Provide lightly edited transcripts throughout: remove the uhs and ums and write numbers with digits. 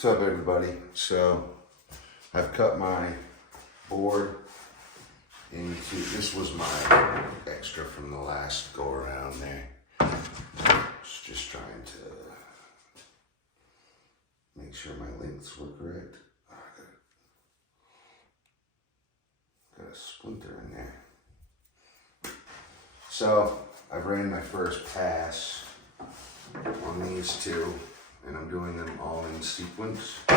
What's up, everybody? So I've cut my board into, this was my extra from the last go around there. Just trying to make sure my lengths were correct. Oh, I got a splinter in there. So I've ran my first pass on these two, and I'm doing them all in sequence so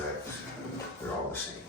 that they're all the same.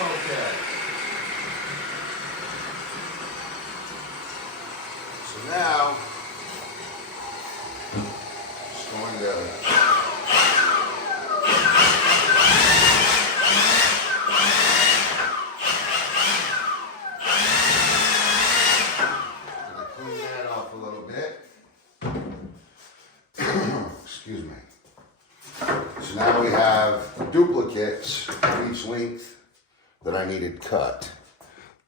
Okay. So now, just going to clean that off a little bit. Excuse me. So now we have duplicates of each length that I needed cut.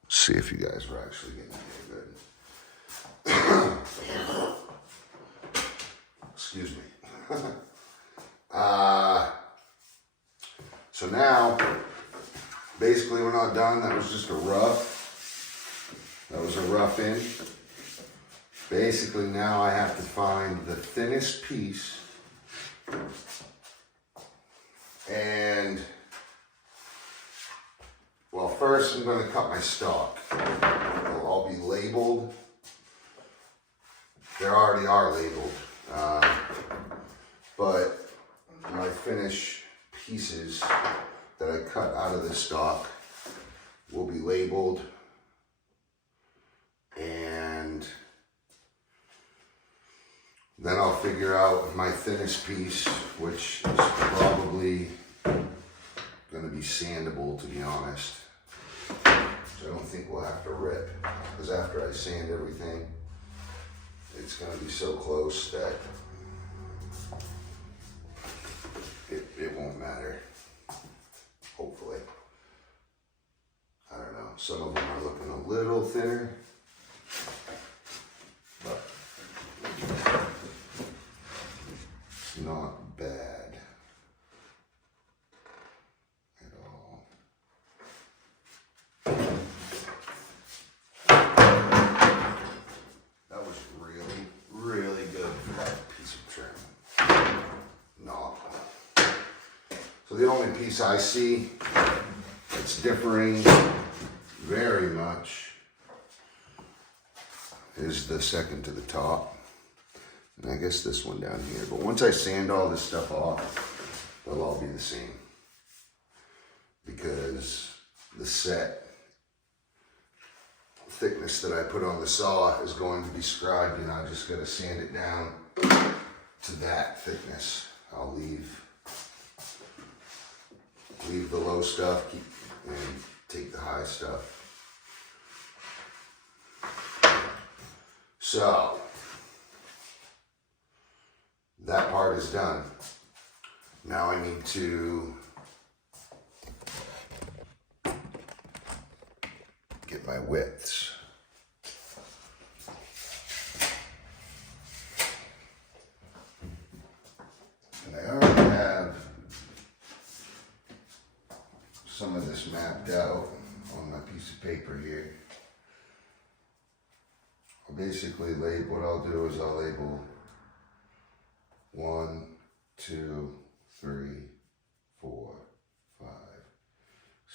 Let's see if you guys are actually getting here good. Excuse me. So now, basically we're not done. That was just a rough. That was a rough in. Basically now I have to find the thinnest piece and, well, first I'm going to cut my stock. It'll all be they already are labeled, but my finish pieces that I cut out of the stock will be labeled, and then I'll figure out my thinnest piece, which is probably going to be sandable, to be honest. So I don't think we'll have to rip, because after I sand everything, it's going to be so close that it won't matter. Hopefully. I don't know. Some of them are looking a little thinner, but it's not bad at all. That was really, really good for that piece of trim. Not. So the only piece I see that's differing very much is the second to the top, and I guess this one down here. But once I sand all this stuff off, they'll all be the same, because the set thickness that I put on the saw is going to be scribed, and I just got to sand it down to that thickness. I'll leave the low stuff, and take the high stuff. So that part is done. Now I need to get my widths. And I already have some of this mapped out on my piece of paper here. I'll basically label, what I'll do is I'll label 1, 2, 3, 4, 5,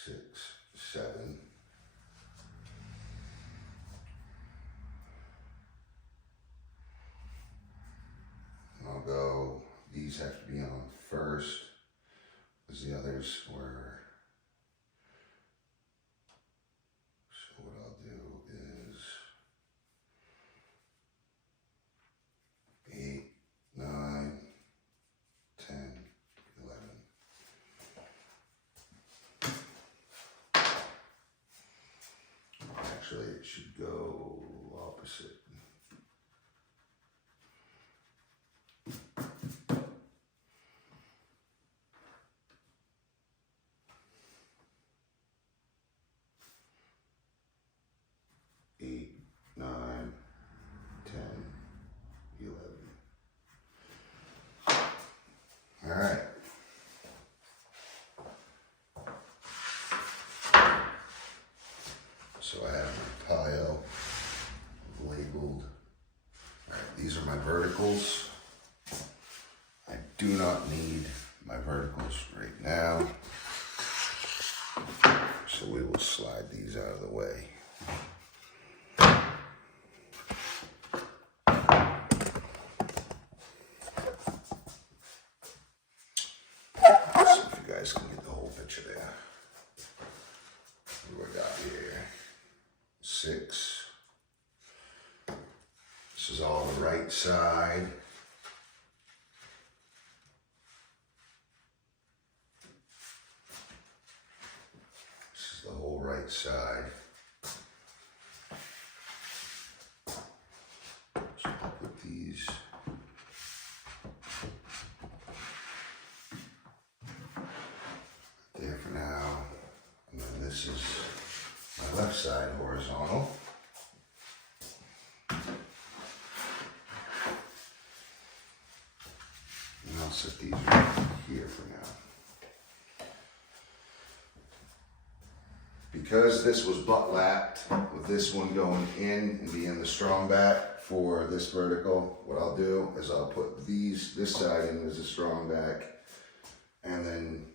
6, 7. And I'll go, these have to be on first, because the others were. So what I'll do is 8, 9, 10, 11. Actually, it should go opposite. All right. So I have my pile labeled. All right, these are my verticals. I do not need my verticals right now, so we will slide these out of the way. Can get the whole picture there. What do I got here? 6. This is all the right side. This is the whole right side. So I'll put these. There for now, and then this is my left side horizontal. And I'll set these right here for now. Because this was butt lapped, with this one going in and being the strong back for this vertical, what I'll do is I'll put this side in as a strong back, and then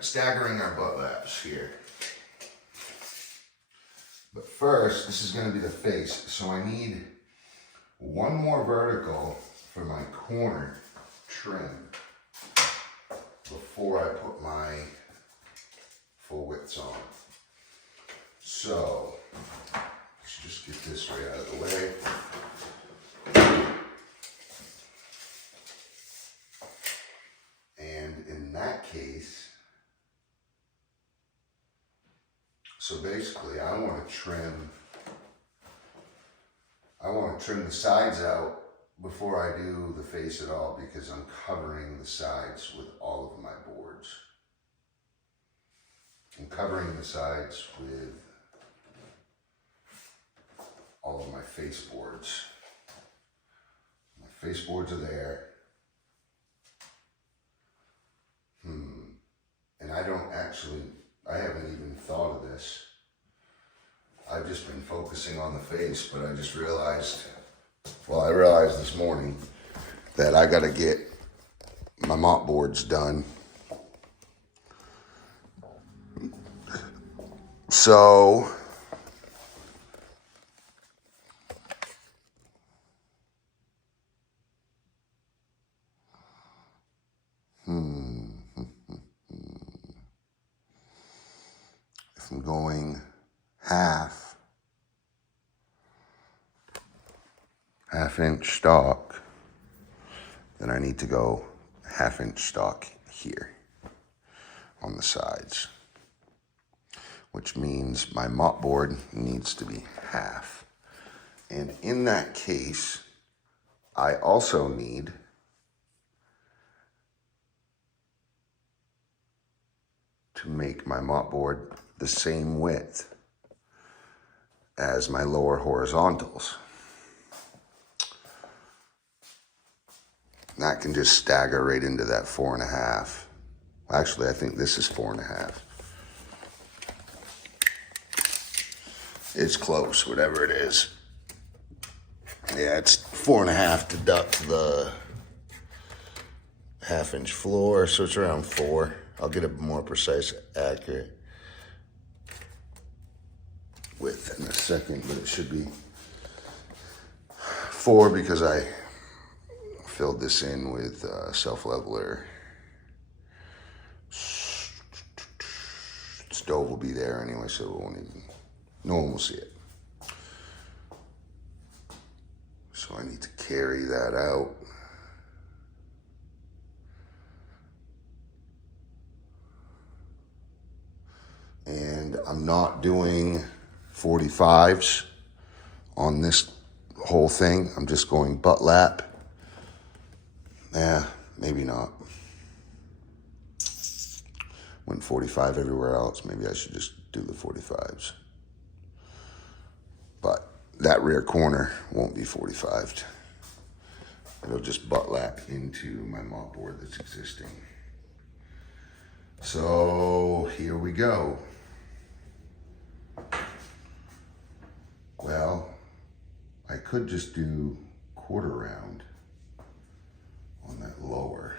staggering our butt laps here. first, this is gonna be the face. So I need one more vertical for my corner trim before I put my full widths on. So let's just get this right out of the way. And in that case, so basically I want to trim the sides out before I do the face at all, because I'm covering the sides with all of my boards. I'm covering the sides with all of my face boards. My face boards are there. And I haven't even thought of this. I've just been focusing on the face, but I just realized, I realized this morning that I gotta get my mop boards done. So, if I'm going half inch stock, then I need to go half inch stock here on the sides, which means my mop board needs to be half. And in that case, I also need to make my mop board the same width as my lower horizontals. That can just stagger right into that 4.5. Actually, I think this is 4.5. It's close, whatever it is. Yeah, it's 4.5 to duct the half inch floor, so it's around 4. I'll get a more precise, accurate width in a second, but it should be 4 because I filled this in with self-leveler. Stove will be there anyway, so it won't even, no one will see it. So I need to carry that out. And I'm not doing 45s on this whole thing. I'm just going butt lap. Maybe not. Went 45 everywhere else. Maybe I should just do the 45s. But that rear corner won't be 45'd. It'll just butt lap into my mop board that's existing. So here we go. Well, I could just do quarter round on that lower.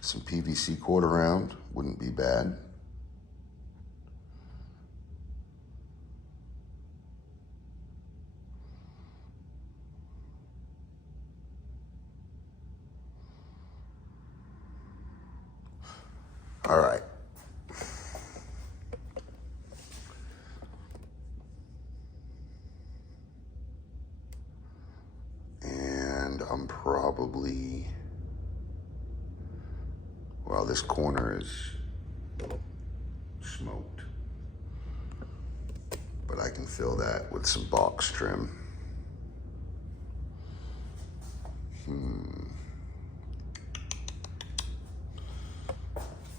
Some PVC quarter round wouldn't be bad. All right. And I'm probably, well, this corner is smoked, but I can fill that with some box trim.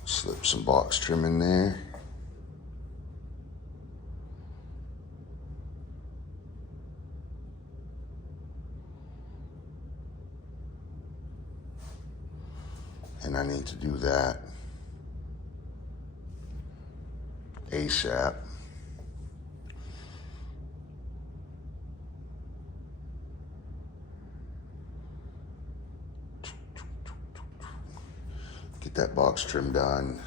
Slip some box trim in there. And I need to do that ASAP. Get Get that box trim done.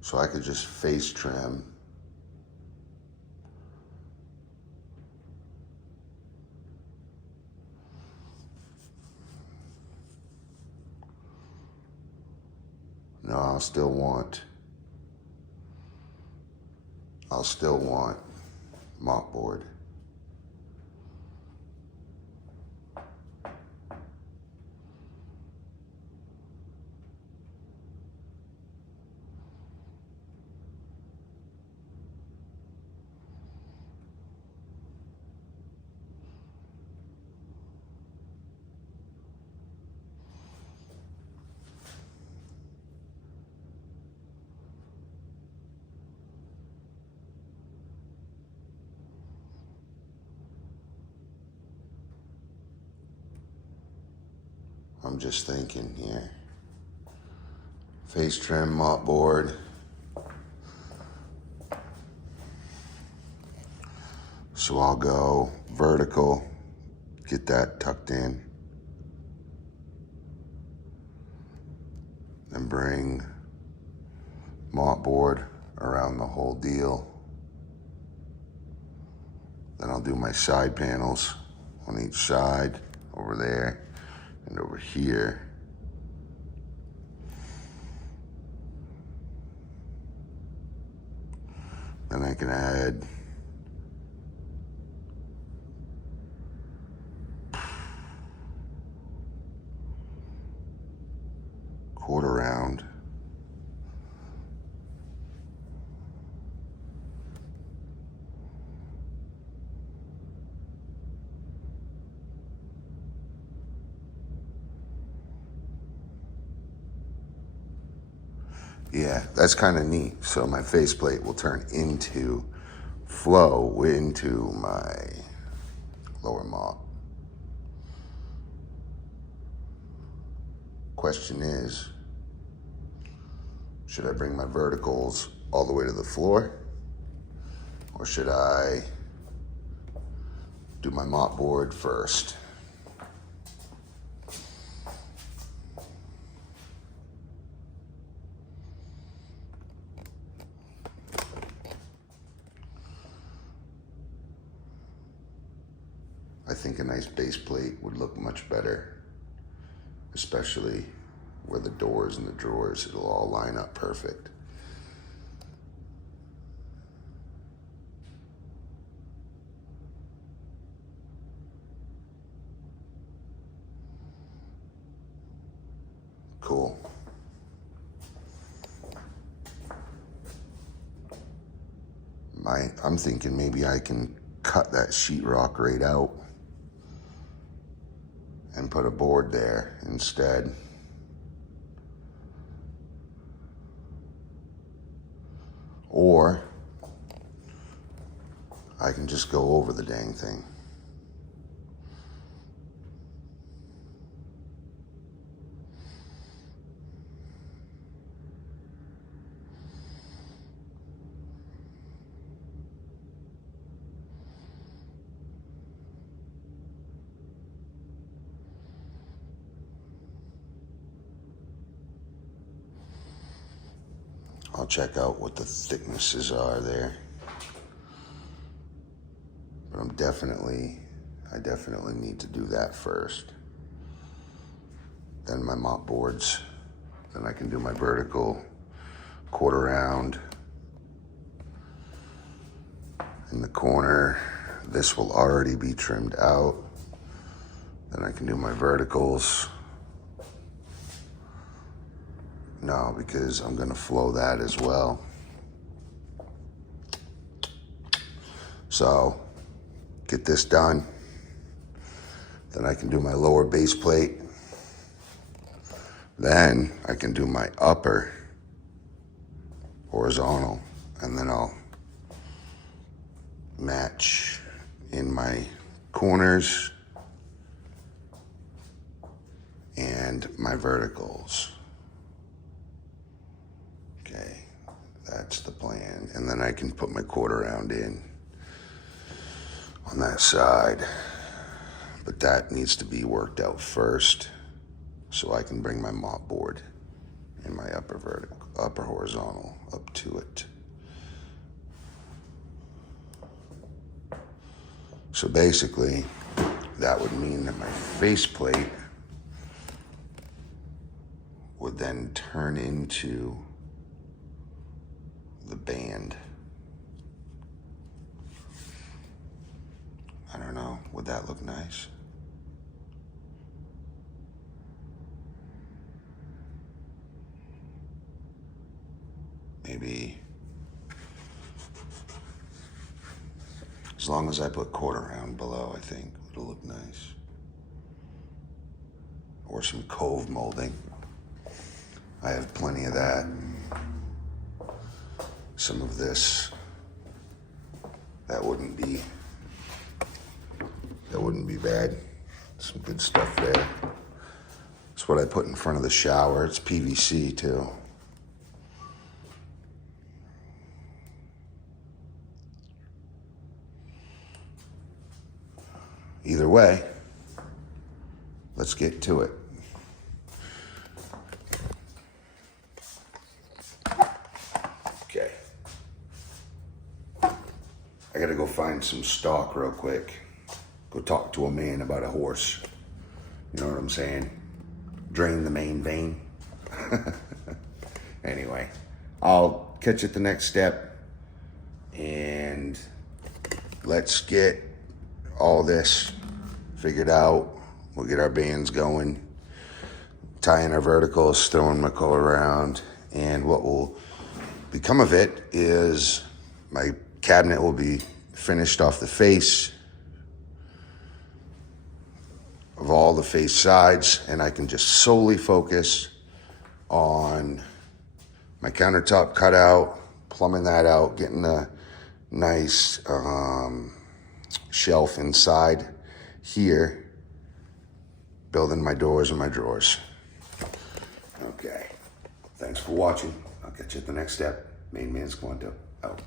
So I could just face trim. No, I'll still want mop board. I'm just thinking here. Face trim, mop board. So I'll go vertical, get that tucked in, and bring mop board around the whole deal. Then I'll do my side panels on each side, over there and over here. Then I can add quarter round. Yeah, that's kind of neat. So my faceplate will turn into, flow into my lower mop. Question is, should I bring my verticals all the way to the floor? Or should I do my mop board first? I think a nice base plate would look much better, especially where the doors and the drawers, it'll all line up perfect. Cool. I'm thinking maybe I can cut that sheetrock right out and put a board there instead. Or I can just go over the dang thing. I'll check out what the thicknesses are there. But I definitely need to do that first. Then my mop boards, then I can do my vertical quarter round. In the corner, this will already be trimmed out. Then I can do my verticals. No, because I'm gonna flow that as well. So, get this done. Then I can do my lower base plate. Then I can do my upper horizontal, and then I'll match in my corners and my verticals. Okay, that's the plan. And then I can put my quarter round in on that side. But that needs to be worked out first so I can bring my mop board and my upper horizontal up to it. So basically, that would mean that my faceplate would then turn into the band. I don't know, would that look nice? Maybe, as long as I put quarter round below, I think it'll look nice. Or some cove molding. I have plenty of that. Some of this, that wouldn't be bad. Some good stuff there. It's what I put in front of the shower. It's PVC too. Either way, let's get to it. Okay. I gotta go find some stock real quick. Go talk to a man about a horse. You know what I'm saying? Drain the main vein. Anyway, I'll catch you at the next step. And let's get all this figured out. We'll get our bands going, tie in our verticals, throwing my color around, and what will become of it is my cabinet will be finished off the face of all the face sides, and I can just solely focus on my countertop cutout, plumbing that out, getting a nice shelf inside here, building my doors and my drawers. Okay, thanks for watching. I'll catch you at the next step. Main Man's Quanto, out.